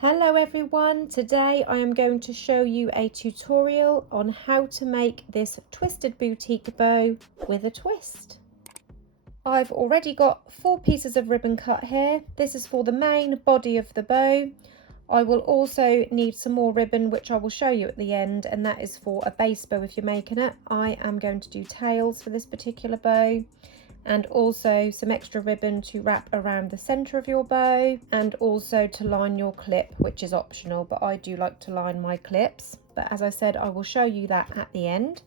Hello everyone, today I am going to show you a tutorial on how to make this twisted boutique bow with a twist. I've already got 4 pieces of ribbon cut here. This is for the main body of the bow. I will also need some more ribbon which I will show you at the end, and that is for a base bow if you're making it. I am going to do tails for this particular bow, and also some extra ribbon to wrap around the center of your bow, and also to line your clip, which is optional, but I do like to line my clips. But as I said, I will show you that at the end.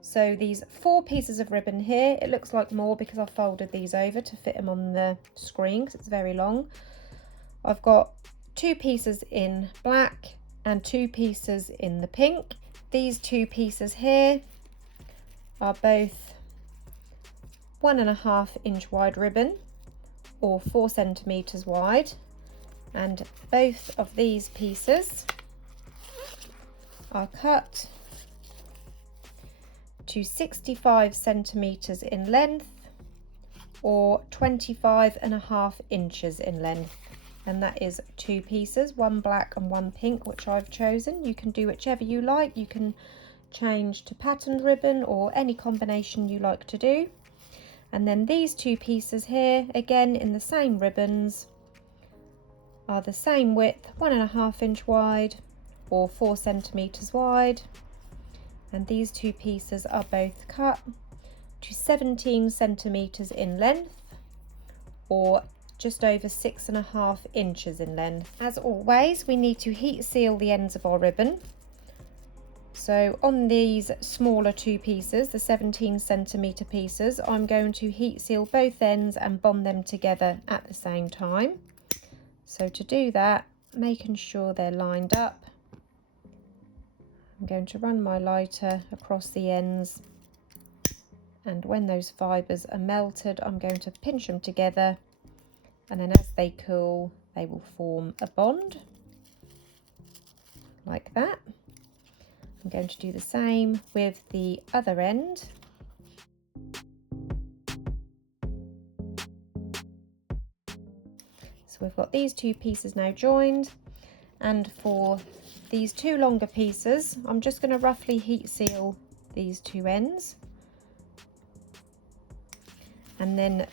So these 4 pieces of ribbon here, it looks like more because I've folded these over to fit them on the screen because it's very long. I've got 2 pieces in black and 2 pieces in the pink. These 2 pieces here are both 1.5 inch wide ribbon or 4 centimeters wide, and both of these pieces are cut to 65 centimeters in length or 25.5 inches in length, and that is 2 pieces, 1 black and 1 pink, which I've chosen. You can do whichever you like. You can change to patterned ribbon or any combination you like to do. And then these 2 pieces here, again in the same ribbons, are the same width, 1.5 inch wide or 4 centimeters wide. And these 2 pieces are both cut to 17 centimeters in length or just over 6.5 inches in length. As always, we need to heat seal the ends of our ribbon. So on these smaller 2 pieces, the 17 centimeter pieces, I'm going to heat seal both ends and bond them together at the same time. So to do that, making sure they're lined up, I'm going to run my lighter across the ends, and when those fibres are melted, I'm going to pinch them together, and then as they cool, they will form a bond like that. I'm going to do the same with the other end. So we've got these 2 pieces now joined, and for these 2 longer pieces, I'm just going to roughly heat seal these 2 ends, and then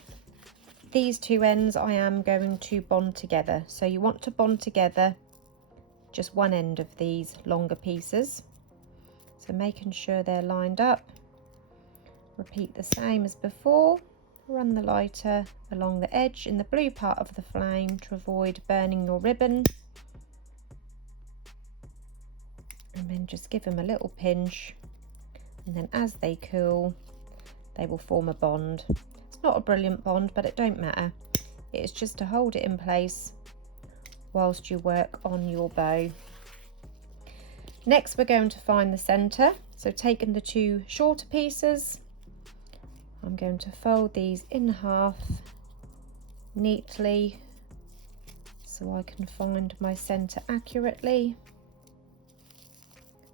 these 2 ends I am going to bond together. So you want to bond together just one end of these longer pieces. So making sure they're lined up, repeat the same as before, run the lighter along the edge in the blue part of the flame to avoid burning your ribbon, and then just give them a little pinch, and then as they cool, they will form a bond. It's not a brilliant bond, but it don't matter. It's just to hold it in place whilst you work on your bow. Next, we're going to find the centre. So taking the 2 shorter pieces, I'm going to fold these in half neatly so I can find my centre accurately.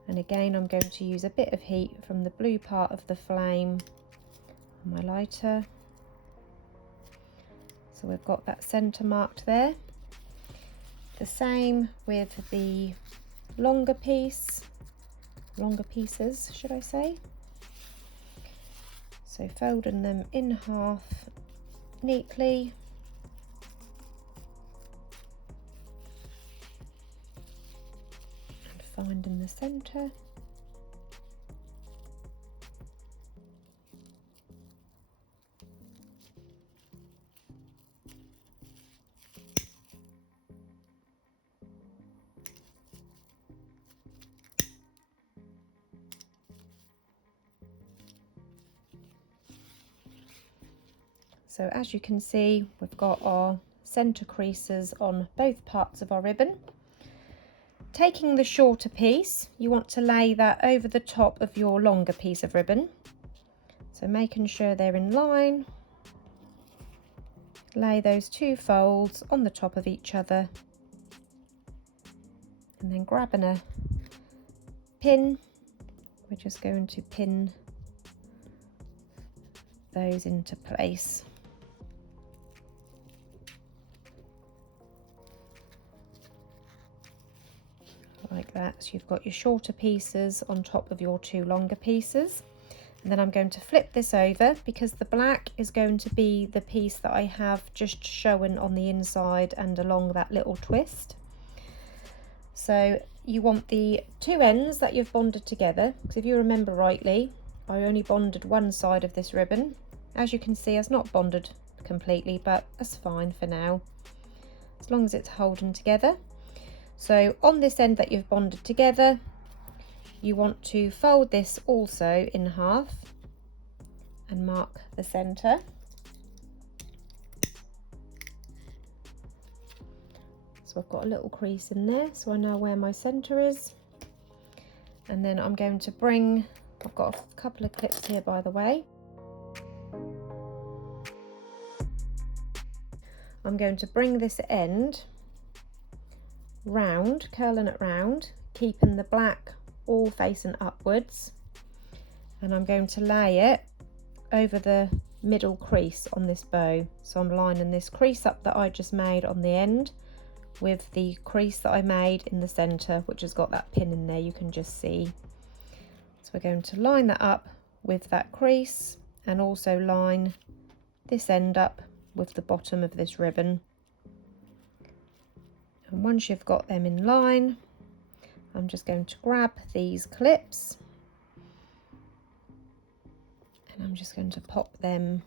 And again, I'm going to use a bit of heat from the blue part of the flame on my lighter. So we've got that centre marked there. The same with the longer pieces, should I say. So folding them in half neatly. And finding the centre. So as you can see, we've got our centre creases on both parts of our ribbon. Taking the shorter piece, you want to lay that over the top of your longer piece of ribbon. So making sure they're in line, lay those 2 folds on the top of each other, and then grabbing a pin, we're just going to pin those into place. like that. So you've got your shorter pieces on top of your 2 longer pieces. And then I'm going to flip this over because the black is going to be the piece that I have just showing on the inside and along that little twist. So you want the 2 ends that you've bonded together, because if you remember rightly, I only bonded one side of this ribbon. As you can see, it's not bonded completely, but that's fine for now, as long as it's holding together. So on this end that you've bonded together, you want to fold this also in half and mark the centre. So I've got a little crease in there, so I know where my centre is. And then I'm going to bring, I've got a couple of clips here by the way. I'm going to bring this end round, curling it round, keeping the black all facing upwards. And I'm going to lay it over the middle crease on this bow. So I'm lining this crease up that I just made on the end with the crease that I made in the centre, which has got that pin in there, you can just see. So we're going to line that up with that crease and also line this end up with the bottom of this ribbon. And once you've got them in line, I'm just going to grab these clips and I'm just going to pop them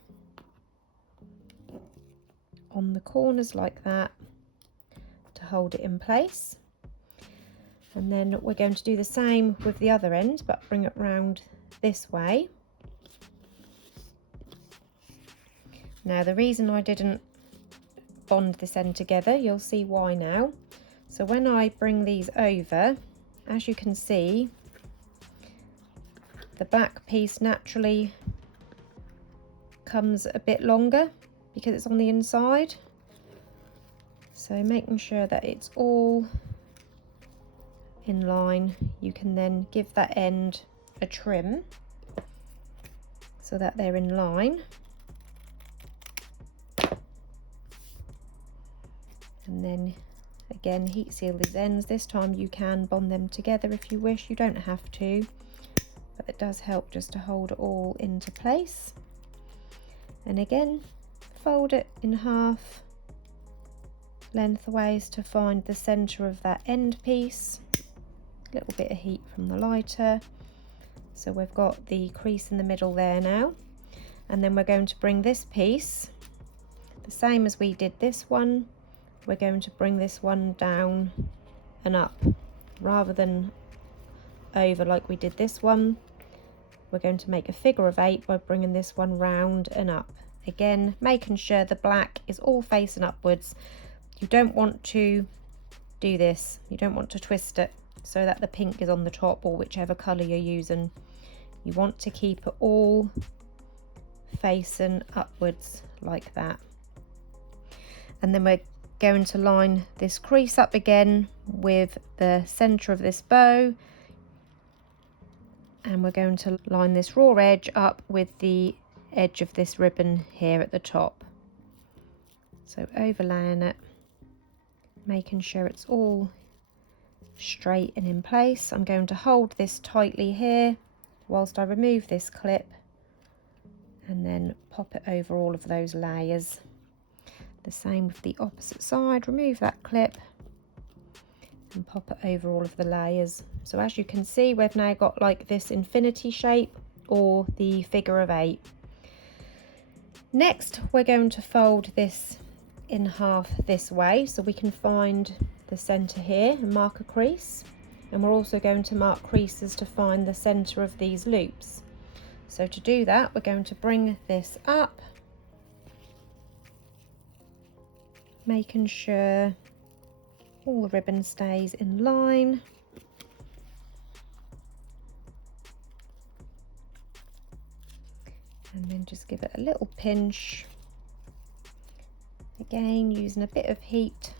on the corners like that to hold it in place. And then we're going to do the same with the other end, but bring it round this way. Now the reason I didn't bond this end together, you'll see why now. So when I bring these over, as you can see, the back piece naturally comes a bit longer because it's on the inside. So making sure that it's all in line, you can then give that end a trim so that they're in line. And then again, heat seal these ends. This time you can bond them together if you wish, you don't have to, but it does help just to hold it all into place. And again, fold it in half lengthways to find the centre of that end piece. A little bit of heat from the lighter. So we've got the crease in the middle there now. And then we're going to bring this piece, the same as we did this one, we're going to bring this one down and up. Rather than over like we did this one, we're going to make a figure of 8 by bringing this one round and up. Again, making sure the black is all facing upwards. You don't want to do this, you don't want to twist it so that the pink is on the top or whichever colour you're using. You want to keep it all facing upwards like that. And then we're going to line this crease up again with the centre of this bow, and we're going to line this raw edge up with the edge of this ribbon here at the top. So overlaying it, making sure it's all straight and in place. I'm going to hold this tightly here whilst I remove this clip and then pop it over all of those layers. The same with the opposite side, remove that clip and pop it over all of the layers. So as you can see, we've now got like this infinity shape or the figure of 8. Next, we're going to fold this in half this way so we can find the centre here and mark a crease. And we're also going to mark creases to find the centre of these loops. So to do that, we're going to bring this up, making sure all the ribbon stays in line. And then just give it a little pinch. Again, using a bit of heat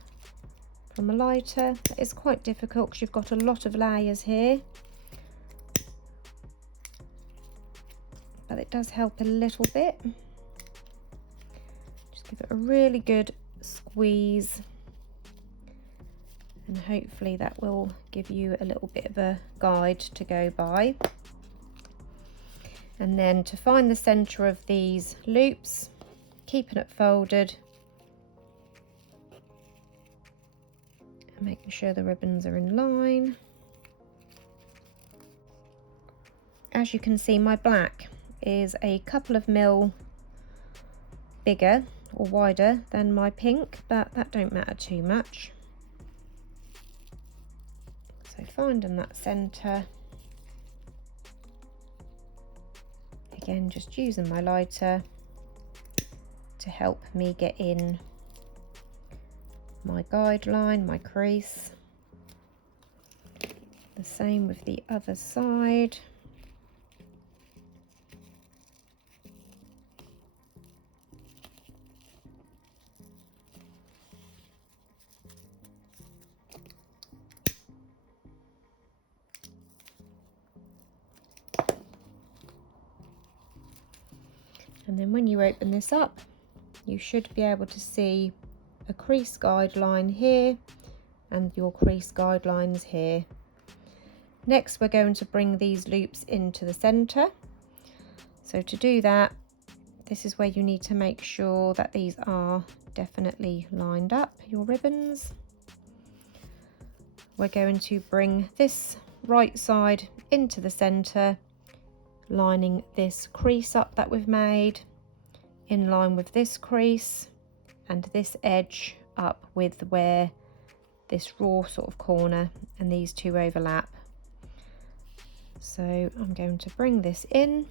from a lighter. It's quite difficult because you've got a lot of layers here, but it does help a little bit. Just give it a really good squeeze and hopefully that will give you a little bit of a guide to go by. And then to find the centre of these loops, keeping it folded and making sure the ribbons are in line. As you can see, my black is a couple of mil bigger or wider than my pink, but that don't matter too much. So finding that centre, again just using my lighter to help me get in my guideline, my crease. The same with the other side. And then when you open this up, you should be able to see a crease guideline here and your crease guidelines here. Next, we're going to bring these loops into the centre. So to do that, this is where you need to make sure that these are definitely lined up, your ribbons. We're going to bring this right side into the centre, lining this crease up that we've made in line with this crease, and this edge up with where this raw sort of corner and these two overlap. So I'm going to bring this in.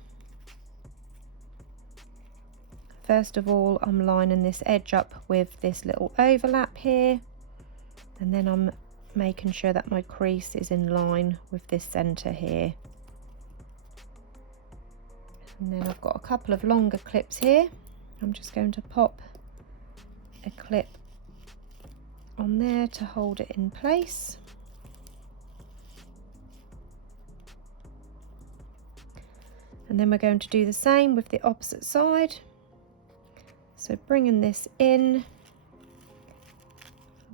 First of all, I'm lining this edge up with this little overlap here, and then I'm making sure that my crease is in line with this centre here. And then I've got a couple of longer clips here. I'm just going to pop a clip on there to hold it in place. And then we're going to do the same with the opposite side. So bringing this in,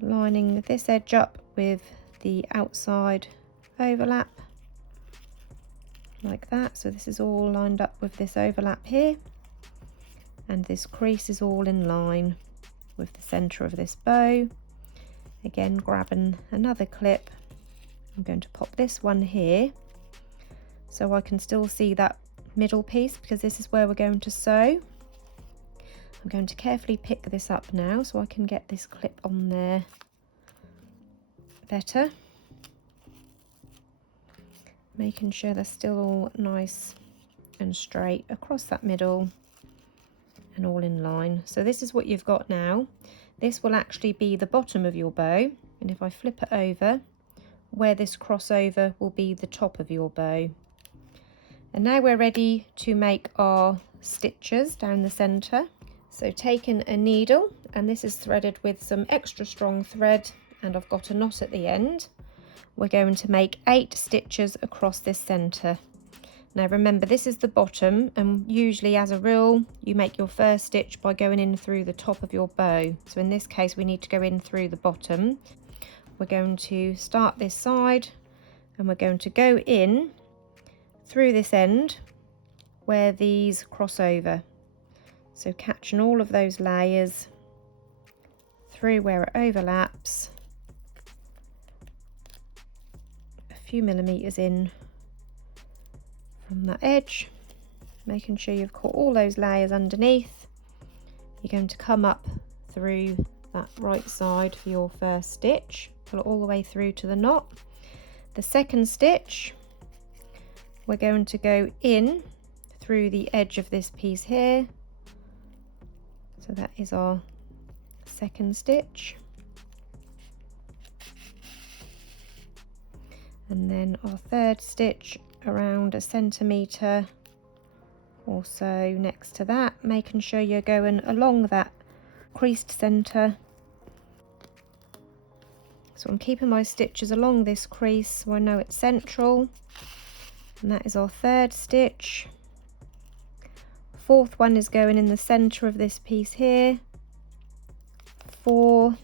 lining this edge up with the outside overlap like that. So this is all lined up with this overlap here, and this crease is all in line with the centre of this bow. Again, grabbing another clip, I'm going to pop this one here so I can still see that middle piece, because this is where we're going to sew. I'm going to carefully pick this up now so I can get this clip on there better, making sure they're still all nice and straight across that middle and all in line. So this is what you've got now. This will actually be the bottom of your bow, and if I flip it over, where this crossover will be the top of your bow. And now we're ready to make our stitches down the centre. So taking a needle, and this is threaded with some extra strong thread, and I've got a knot at the end. We're going to make 8 stitches across this centre. Now remember, this is the bottom, and usually as a rule you make your first stitch by going in through the top of your bow. So in this case we need to go in through the bottom. We're going to start this side and we're going to go in through this end where these cross over. So catching all of those layers through where it overlaps, a few millimetres in from that edge, making sure you've caught all those layers underneath. You're going to come up through that right side for your first stitch, pull it all the way through to the knot. The second stitch, we're going to go in through the edge of this piece here. So that is our second stitch. And then our third stitch around 1 centimetre or so next to that, making sure you're going along that creased centre. So I'm keeping my stitches along this crease so I know it's central. And that is our third stitch. Fourth one is going in the centre of this piece here. 4,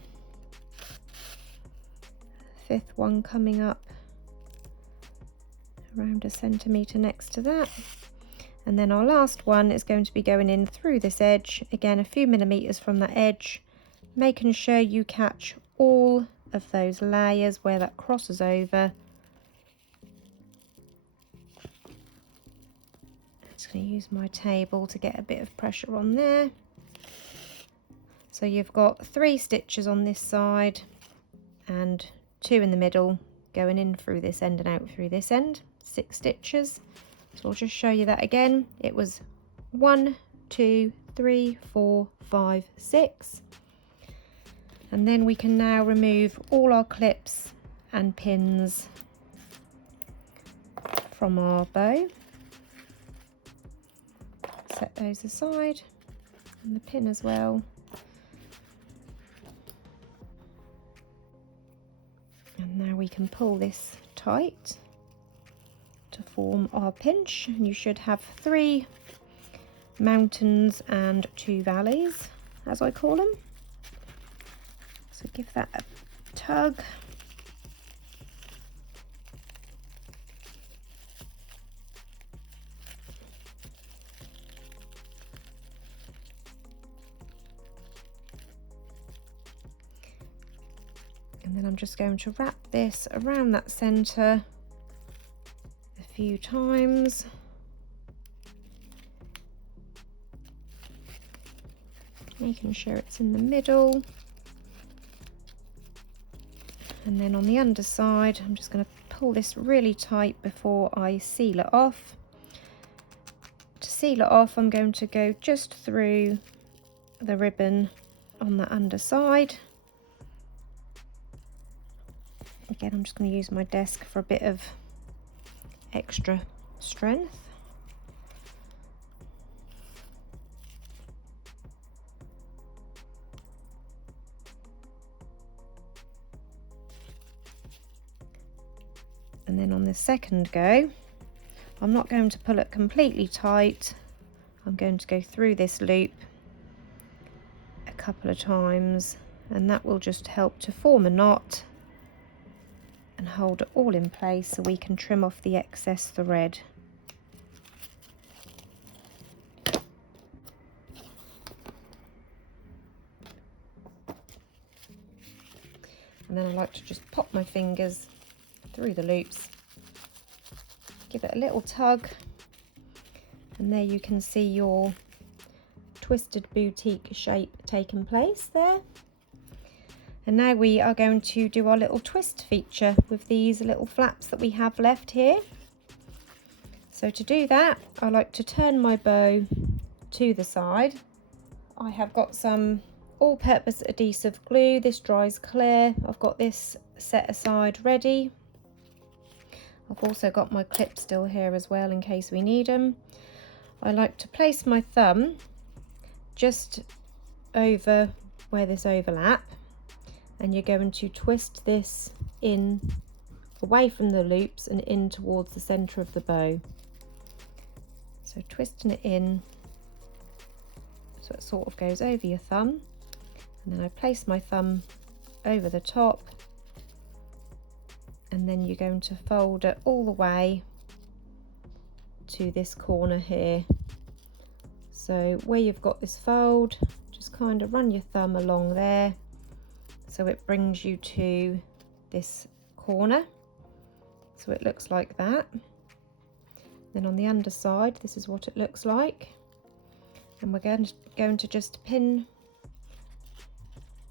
fifth one coming up around 1 centimetre next to that. And then our last one is going to be going in through this edge, again a few millimetres from that edge, making sure you catch all of those layers where that crosses over. I'm just going to use my table to get a bit of pressure on there. So you've got 3 stitches on this side and 2 in the middle going in through this end and out through this end, 6 stitches. So I'll just show you that again. It was 1, 2, 3, 4, 5, 6. And then we can now remove all our clips and pins from our bow. Set those aside, and the pin as well. And now we can pull this tight to form our pinch, and you should have 3 mountains and 2 valleys, as I call them. So give that a tug. And then I'm just going to wrap this around that centre a few times. Making sure it's in the middle. And then on the underside, I'm just going to pull this really tight before I seal it off. To seal it off, I'm going to go just through the ribbon on the underside. Again, I'm just going to use my desk for a bit of extra strength. And then on the second go, I'm not going to pull it completely tight. I'm going to go through this loop a couple of times, and that will just help to form a knot and hold it all in place so we can trim off the excess thread. And then I like to just pop my fingers through the loops, give it a little tug, and there you can see your twisted boutique shape taking place there. And now we are going to do our little twist feature with these little flaps that we have left here. So to do that, I like to turn my bow to the side. I have got some all-purpose adhesive glue. This dries clear. I've got this set aside ready. I've also got my clips still here as well in case we need them. I like to place my thumb just over where this overlap, and you're going to twist this in away from the loops and in towards the center of the bow. So twisting it in so it sort of goes over your thumb, and then I place my thumb over the top, and then you're going to fold it all the way to this corner here. So where you've got this fold, just kind of run your thumb along there so it brings you to this corner. So it looks like that. Then on the underside, this is what it looks like. And we're going to just pin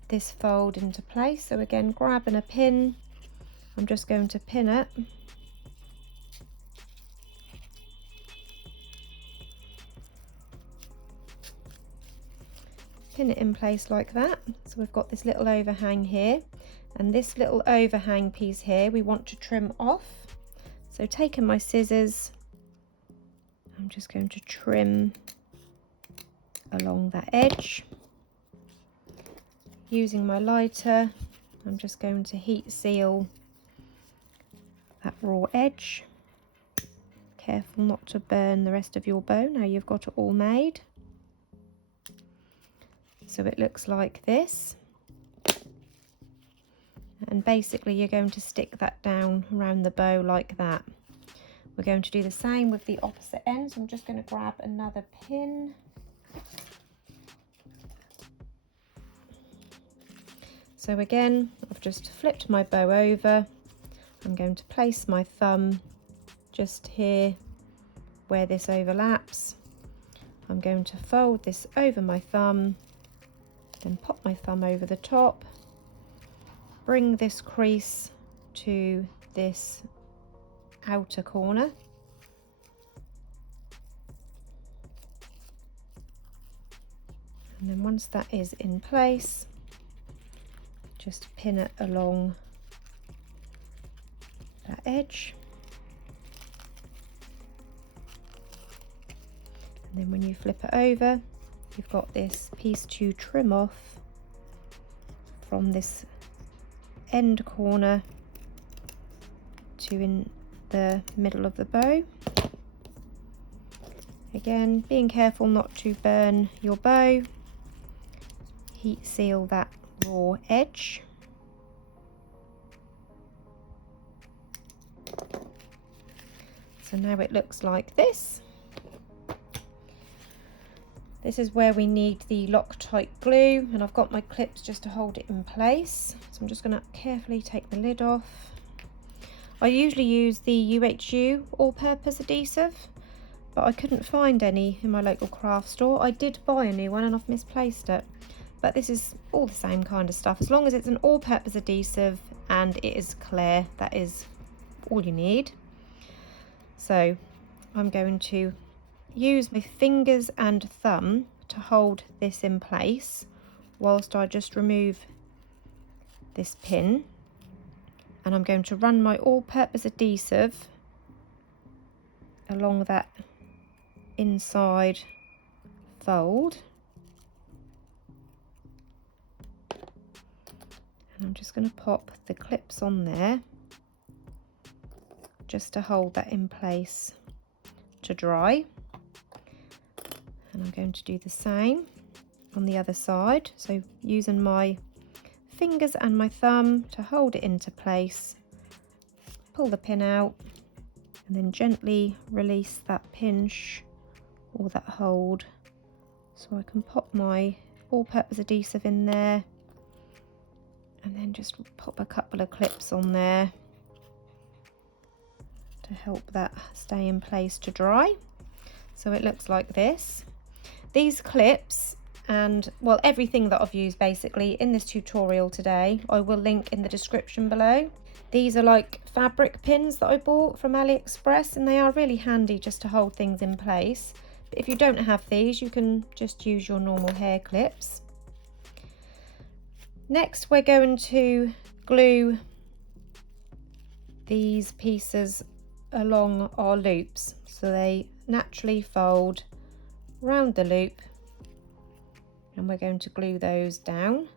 this fold into place. So again, grabbing a pin, I'm just going to pin it. Pin it in place like that. So we've got this little overhang here, and this little overhang piece here we want to trim off. So taking my scissors, I'm just going to trim along that edge. Using my lighter, I'm just going to heat seal that raw edge. Careful not to burn the rest of your bow now you've got it all made. So it looks like this. And basically you're going to stick that down around the bow like that. We're going to do the same with the opposite end, so I'm just going to grab another pin. So again, I've just flipped my bow over. I'm going to place my thumb just here where this overlaps. I'm going to fold this over my thumb, then pop my thumb over the top, bring this crease to this outer corner. And then once that is in place, just pin it along that edge. And then when you flip it over, you've got this piece to trim off from this end corner to in the middle of the bow. Again, being careful not to burn your bow. Heat seal that raw edge. So now it looks like this. This is where we need the Loctite glue, and I've got my clips just to hold it in place. So I'm just going to carefully take the lid off. I usually use the UHU all-purpose adhesive, but I couldn't find any in my local craft store. I did buy a new one and I've misplaced it. But this is all the same kind of stuff. As long as it's an all-purpose adhesive and it is clear, that is all you need. So I'm going to use my fingers and thumb to hold this in place whilst I just remove this pin, and I'm going to run my all-purpose adhesive along that inside fold, and I'm just going to pop the clips on there just to hold that in place to dry. And I'm going to do the same on the other side, so using my fingers and my thumb to hold it into place, pull the pin out and then gently release that pinch or that hold, so I can pop my all-purpose adhesive in there and then just pop a couple of clips on there to help that stay in place to dry. So it looks like this. These clips and, well, everything that I've used basically in this tutorial today, I will link in the description below. These are like fabric pins that I bought from AliExpress, and they are really handy just to hold things in place. But if you don't have these, you can just use your normal hair clips. Next, we're going to glue these pieces along our loops so they naturally fold round the loop, and we're going to glue those down.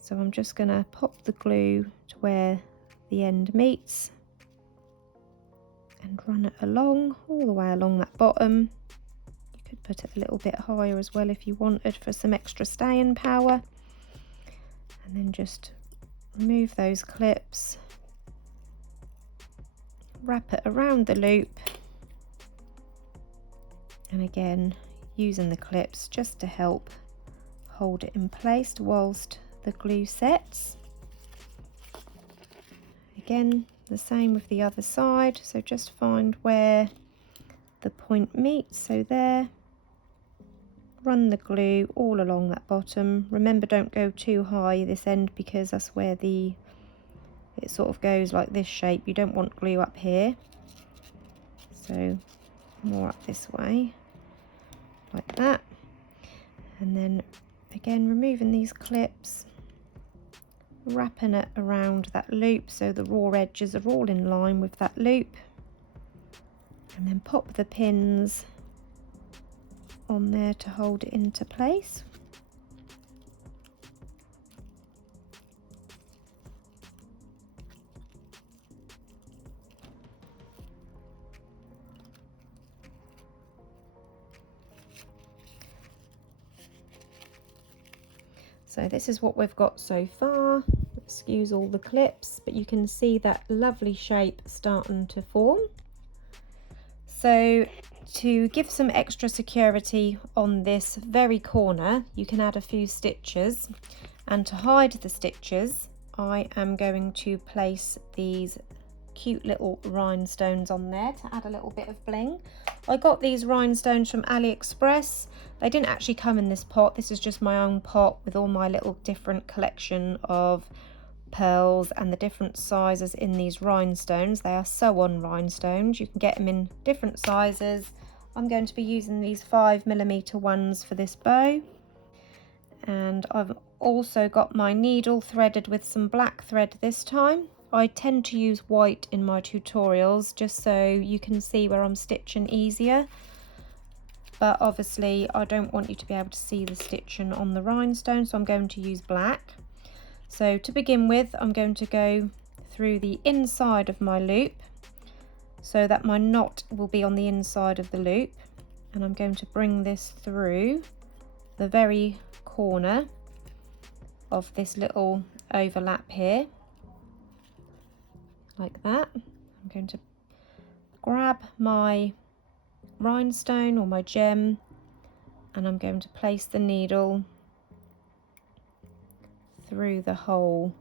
So I'm just going to pop the glue to where the end meets and run it along all the way along that bottom. You could put it a little bit higher as well if you wanted for some extra staying power, and then just remove those clips, wrap it around the loop, and again using the clips just to help hold it in place whilst the glue sets. Again, the same with the other side, so just find where the point meets, so there, run the glue all along that bottom. Remember, don't go too high this end because that's where it sort of goes like this shape. You don't want glue up here, so more up this way like that. And then again, removing these clips, wrapping it around that loop so the raw edges are all in line with that loop, and then pop the pins on there to hold it into place. So this is what we've got so far. Let's excuse all the clips, but you can see that lovely shape starting to form. So to give some extra security on this very corner, you can add a few stitches, and to hide the stitches I am going to place these cute little rhinestones on there to add a little bit of bling. I got these rhinestones from AliExpress. They didn't actually come in this pot. This is just my own pot with all my little different collection of pearls and the different sizes in these rhinestones. They are sew-on rhinestones. You can get them in different sizes. I'm going to be using these 5mm ones for this bow, and I've also got my needle threaded with some black thread this time. I tend to use white in my tutorials just so you can see where I'm stitching easier, but obviously I don't want you to be able to see the stitching on the rhinestone, so I'm going to use black. So to begin with, I'm going to go through the inside of my loop so that my knot will be on the inside of the loop, and I'm going to bring this through the very corner of this little overlap here, like that. I'm going to grab my rhinestone or my gem, and I'm going to place the needle through the hole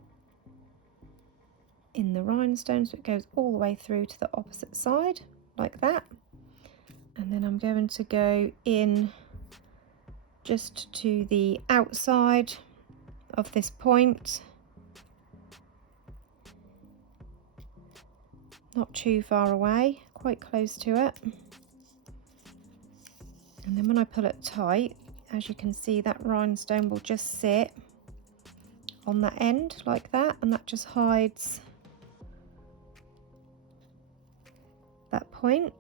in the rhinestone so it goes all the way through to the opposite side, like that. And then I'm going to go in just to the outside of this point, not too far away, quite close to it. And then when I pull it tight, as you can see, that rhinestone will just sit on that end like that, and that just hides that point.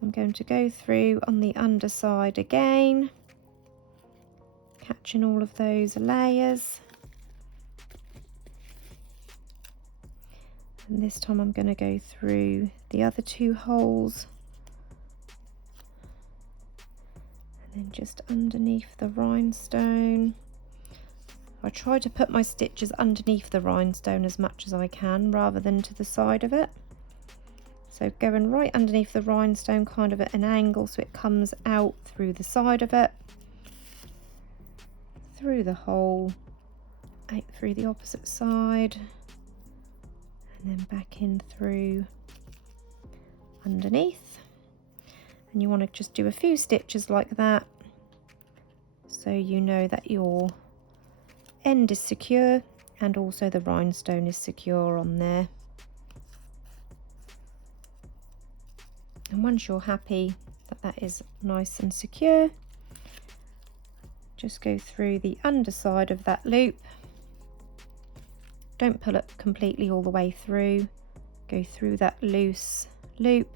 I'm going to go through on the underside again, catching all of those layers. And this time I'm going to go through the other two holes, and then just underneath the rhinestone. I try to put my stitches underneath the rhinestone as much as I can rather than to the side of it. So going right underneath the rhinestone, kind of at an angle, so it comes out through the side of it, through the hole, out through the opposite side, and then back in through underneath. And you want to just do a few stitches like that so you know that your end is secure and also the rhinestone is secure on there. And once you're happy that that is nice and secure, just go through the underside of that loop. Don't pull it completely all the way through. Go through that loose loop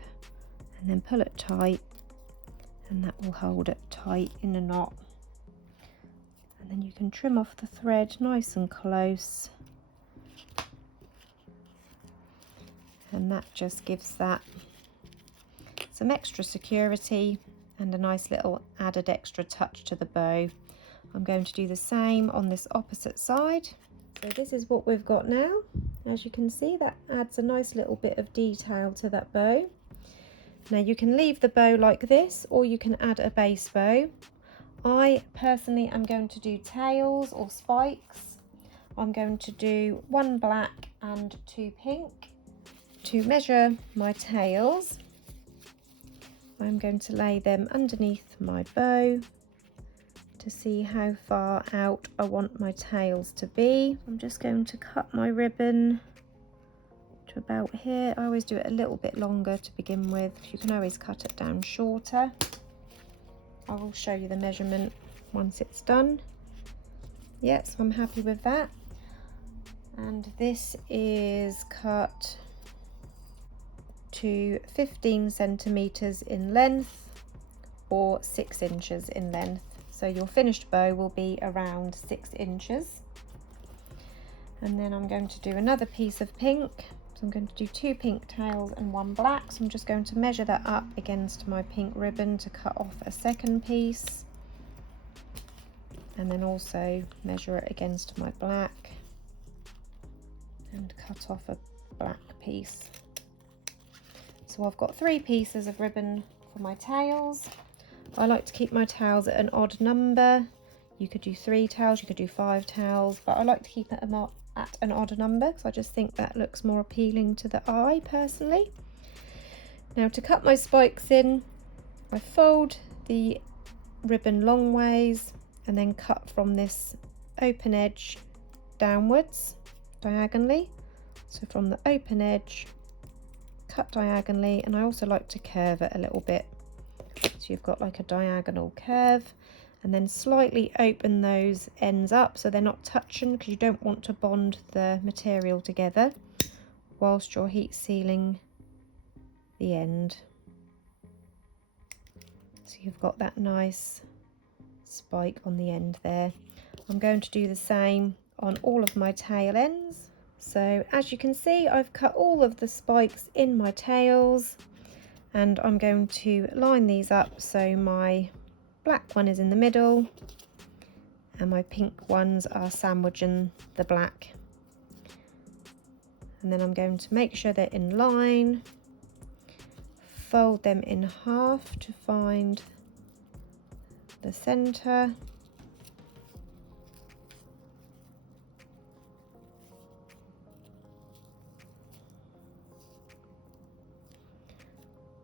and then pull it tight, and that will hold it tight in a knot. And then you can trim off the thread nice and close, and that just gives that some extra security and a nice little added extra touch to the bow. I'm going to do the same on this opposite side. So this is what we've got now. As you can see, that adds a nice little bit of detail to that bow. Now you can leave the bow like this, or you can add a base bow. I personally am going to do tails or spikes. I'm going to do 1 black and 2 pink. To measure my tails, I'm going to lay them underneath my bow to see how far out I want my tails to be. I'm just going to cut my ribbon to about here. I always do it a little bit longer to begin with. You can always cut it down shorter. I will show you the measurement once it's done. Yes, I'm happy with that. And this is cut to 15 centimeters in length or 6 inches in length. So your finished bow will be around 6 inches. And then I'm going to do another piece of pink. So I'm going to do 2 pink tails and 1 black. So I'm just going to measure that up against my pink ribbon to cut off a second piece. And then also measure it against my black. and cut off a black piece. So I've got 3 pieces of ribbon for my tails. I like to keep my tails at an odd number. You could do 3 tails, you could do 5 tails, but I like to keep it at an odd number because I just think that looks more appealing to the eye personally. Now to cut my spikes in, I fold the ribbon long ways and then cut from this open edge downwards diagonally. So from the open edge, cut diagonally, and I also like to curve it a little bit. So you've got like a diagonal curve, and then slightly open those ends up so they're not touching, because you don't want to bond the material together whilst you're heat sealing the end. So you've got that nice spike on the end there. I'm going to do the same on all of my tail ends. So as you can see, I've cut all of the spikes in my tails, and I'm going to line these up so my black one is in the middle and my pink ones are sandwiching the black. And then I'm going to make sure they're in line, fold them in half to find the center.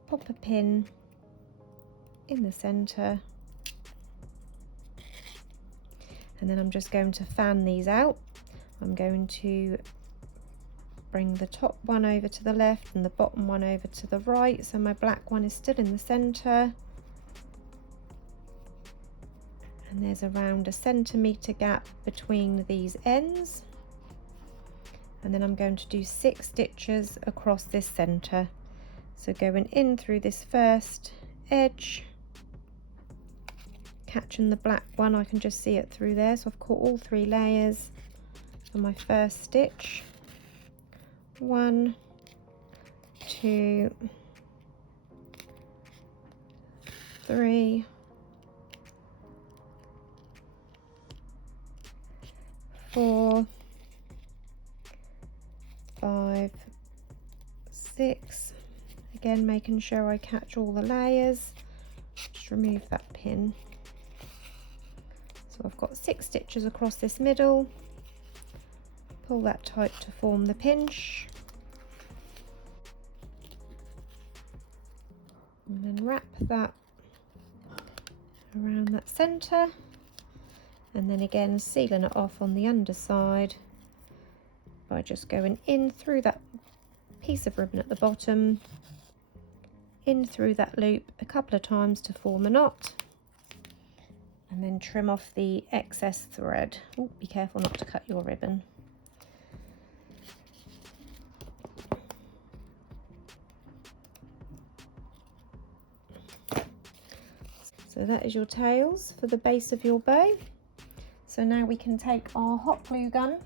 Pop a pin in the center, and then I'm just going to fan these out. I'm going to bring the top one over to the left and the bottom one over to the right, so my black one is still in the center, and there's around a centimetre gap between these ends, and then I'm going to do 6 stitches across this center. So going in through this first edge, catching the black one, I can just see it through there, so I've caught all 3 layers for my first stitch. 1, 2, 3, 4, 5, 6. Again, making sure I catch all the layers. Just remove that pin. So I've got 6 stitches across this middle. Pull that tight to form the pinch. And then wrap that around that centre. And then again, sealing it off on the underside by just going in through that piece of ribbon at the bottom, in through that loop a couple of times to form a knot, and then trim off the excess thread. Ooh, be careful not to cut your ribbon. So that is your tails for the base of your bow. So now we can take our hot glue gun,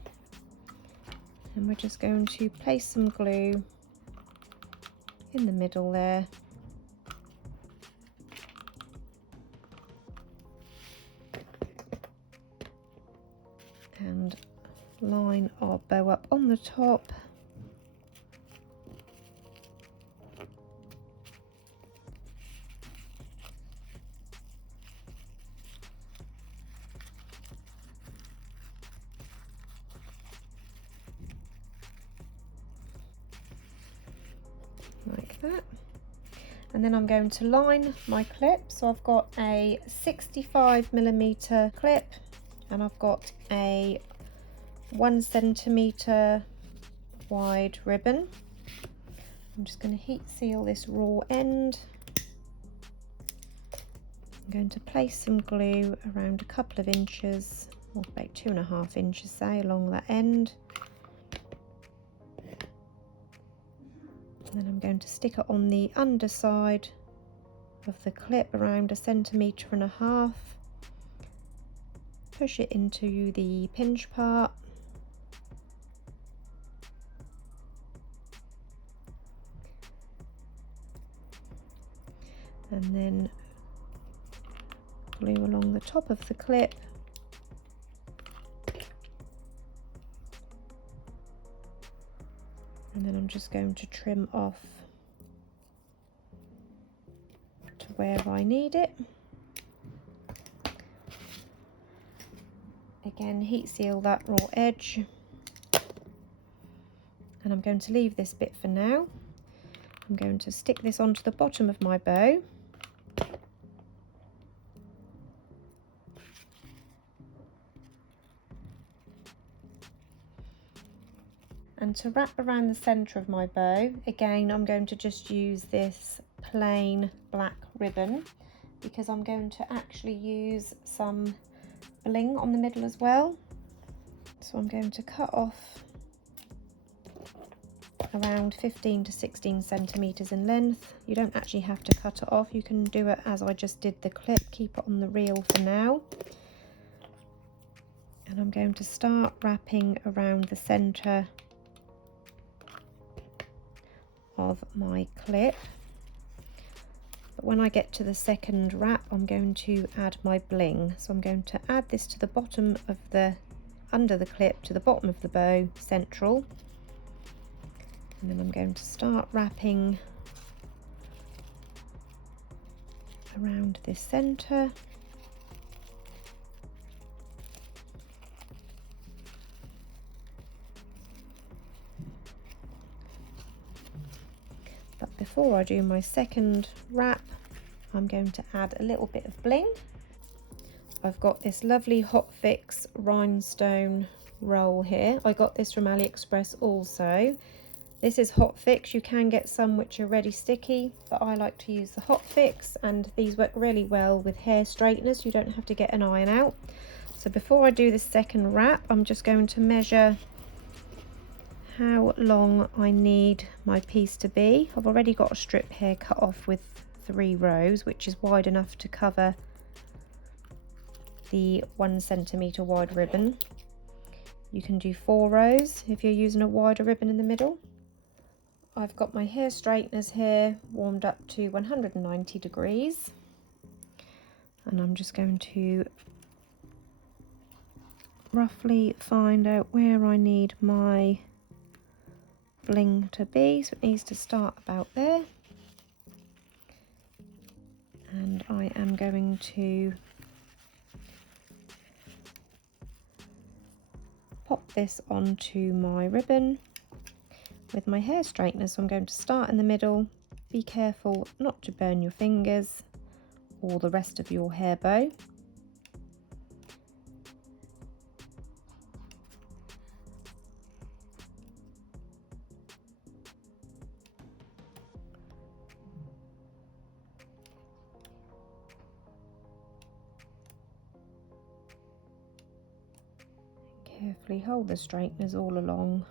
and we're just going to place some glue in the middle there. And line our bow up on the top. Like that. And then I'm going to line my clip. So I've got a 65mm clip, and I've got a 1 centimetre wide ribbon. I'm just going to heat seal this raw end. I'm going to place some glue around a couple of inches, or about 2.5 inches say, along that end. And then I'm going to stick it on the underside of the clip around 1.5 centimetres. Push it into the pinch part. And then glue along the top of the clip. I'm just going to trim off to where I need it. Again, heat seal that raw edge, and I'm going to leave this bit for now. I'm going to stick this onto the bottom of my bow. And to wrap around the centre of my bow, again, I'm going to just use this plain black ribbon, because I'm going to actually use some bling on the middle as well. So I'm going to cut off around 15 to 16 centimetres in length. You don't actually have to cut it off, you can do it as I just did the clip, keep it on the reel for now. And I'm going to start wrapping around the centre of my clip. But when I get to the second wrap, I'm going to add my bling. So I'm going to add this to the bottom of under the clip, to the bottom of the bow, central. And then I'm going to start wrapping around this centre. But before I do my second wrap, I'm going to add a little bit of bling. I've got this lovely Hot Fix rhinestone roll here. I got this from AliExpress also. This is Hot Fix. You can get some which are ready sticky, but I like to use the Hot Fix, and these work really well with hair straighteners. You don't have to get an iron out. So before I do the second wrap, I'm just going to measure how long I need my piece to be. I've already got a strip here cut off with 3 rows, which is wide enough to cover the 1 centimetre wide ribbon. You can do 4 rows if you're using a wider ribbon in the middle. I've got my hair straighteners here warmed up to 190 degrees, and I'm just going to roughly find out where I need my bling to be. So it needs to start about there, and I am going to pop this onto my ribbon with my hair straightener. So I'm going to start in the middle. Be careful not to burn your fingers or the rest of your hair bow. Carefully hold the straighteners all along.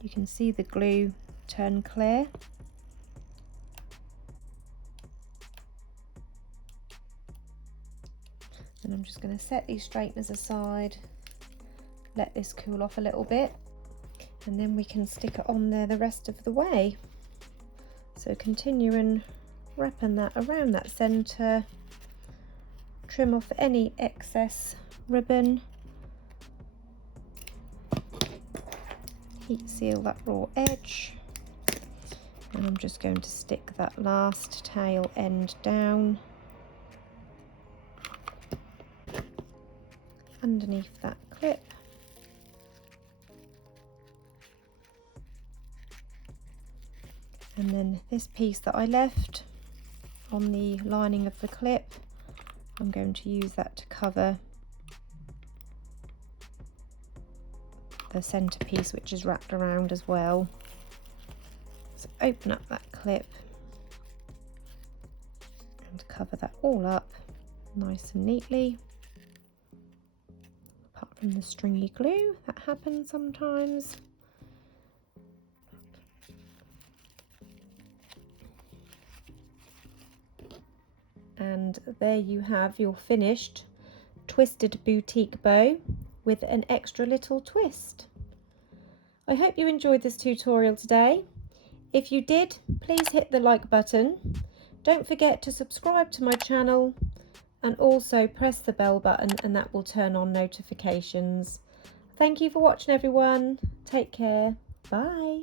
You can see the glue turn clear. And I'm just going to set these straighteners aside, let this cool off a little bit, and then we can stick it on there the rest of the way. So continuing wrapping that around that centre, trim off any excess ribbon, heat seal that raw edge, and I'm just going to stick that last tail end down underneath that clip. And then this piece that I left on the lining of the clip, I'm going to use that to cover the centerpiece, which is wrapped around as well. So open up that clip and cover that all up nice and neatly, apart from the stringy glue that happens sometimes. And there you have your finished twisted boutique bow with an extra little twist. I hope you enjoyed this tutorial today. If you did, please hit the like button. Don't forget to subscribe to my channel and also press the bell button, and that will turn on notifications. Thank you for watching, everyone. Take care. Bye.